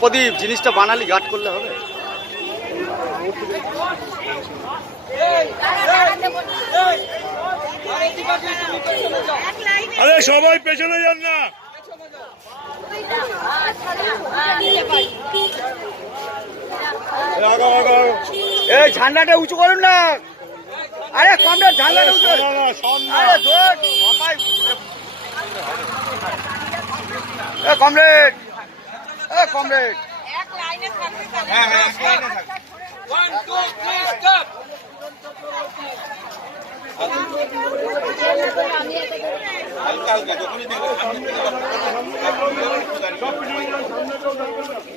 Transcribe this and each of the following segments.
প্রদীপ জিনিসটা বানালি গার্ড করলে হবে? আরে সবাই পেছনে যান না। এই ঝান্ডাটা উঁচু করুন না। আরে কমরেড ঝান্ডাটা উঁচু করুন। না, না, সামনে। আরে ধর সবাই এ কমরেড এ কমরেড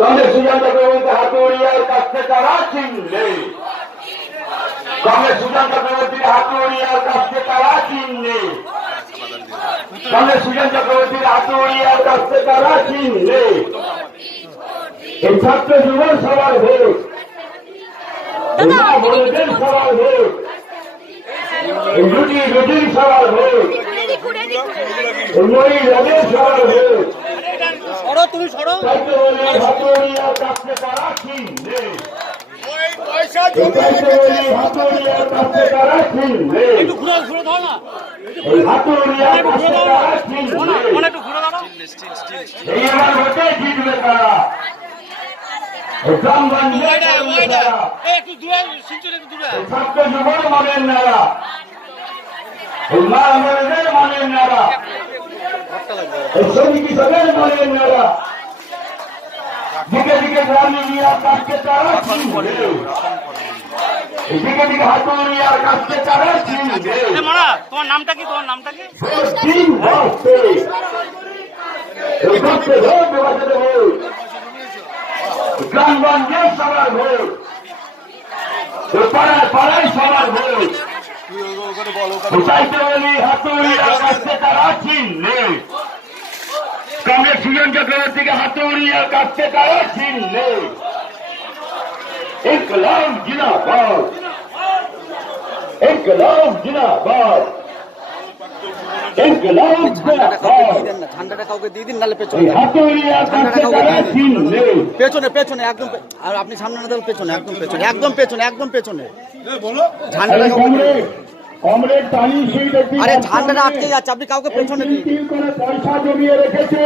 কংগ্রেস সুজন চক্রবর্তী হাতুড়িয়ার কাছে তারা চিনলে। কংগ্রেস সুজন চক্রবর্তীর হাতুড়িয়ার কাছে তারা চিনলে। কংগ্রেস সুজন চক্রবর্তীর হাতুড়িয়ার কাছে তারা চিনলে। এই ছাত্র যুবক সবার ভোট। সবার ভোট। রুটি রুটির সবার ভোট। উন্নয়ন রোগের সবার ভোট। সরো তুমি সরো। ঘুরে দাও না। একটু একটু একটু এই শ্রমিক হিসাবের মানেন দিকে দিকে গ্রামে নিয়ে কাজকে তারা চিনবে দিকে দিকে হাতুড়িয়ার কাজকে তারা চিনবে মারা, তোমার নামটা কি? তোমার নামটা কি? গ্রামগঞ্জে সবার ভোট পাড়ায় পাড়ায় সবার ভোট হাতুড়িয়ার কাছে তারা চিনলে কংগ্রেস সুজন চক্রবর্তীকে হাতুড়িয়ার কাছে তারা চিনলে ইনকলাব জিনাবাদ ইনকলাব জিনাবাদ ঝান্ডাটা কাউকে দিয়ে দিন নাহলে পেছনে পেছনে পেছনে একদম আর আপনি সামনে না পেছনে একদম পেছনে একদম পেছনে একদম পেছনে। ঝান্ডাটা আরে ঝান্ডাটা আটকে যাচ্ছে আপনি কাউকে পেছনে পয়সা জমিয়ে রেখেছে।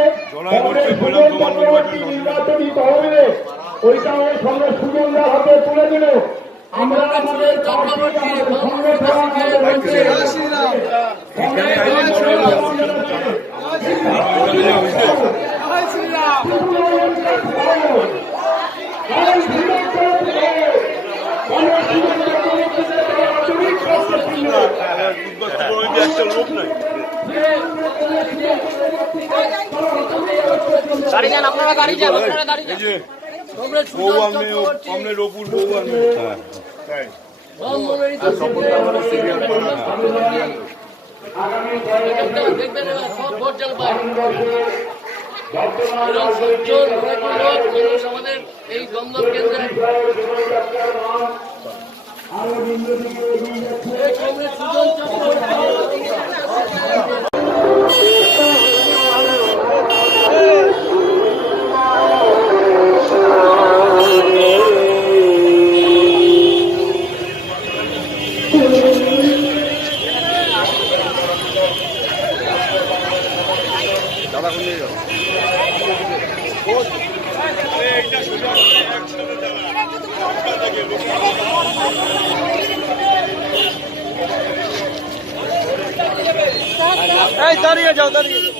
নির্বাচনী তহবিলে ওইটা ওই সঙ্গে সুজনরা হাতে তুলে দিল। আমরা আমাদের সঙ্গে একটা লোক নাই গাড়ি যান আপনারা গাড়ি যান গাড়ি যান। বউ আমনে বউ আমনে তাই আমাদের এই দমদম কেন্দ্রে দাঁড়িয়ে যাও দাঁড়িয়ে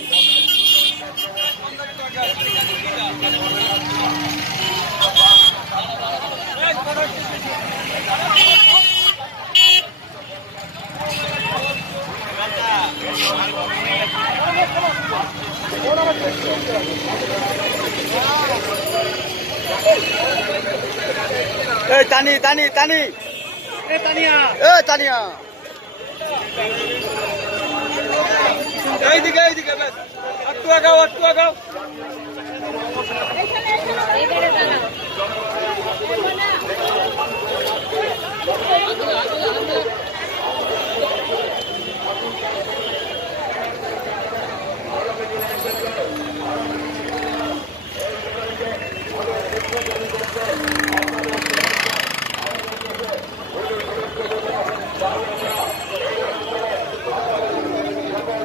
এই টানি টানি টানি এ টানিয়া এ টানিয়া এইদিকে এইদিকে ব্যাস একটু আগাও একটু আগাও। এই দমদম কেন্দ্রে সম্মানিত সিপিআইএম প্রার্থী ডক্টর সুজন চক্রবর্তী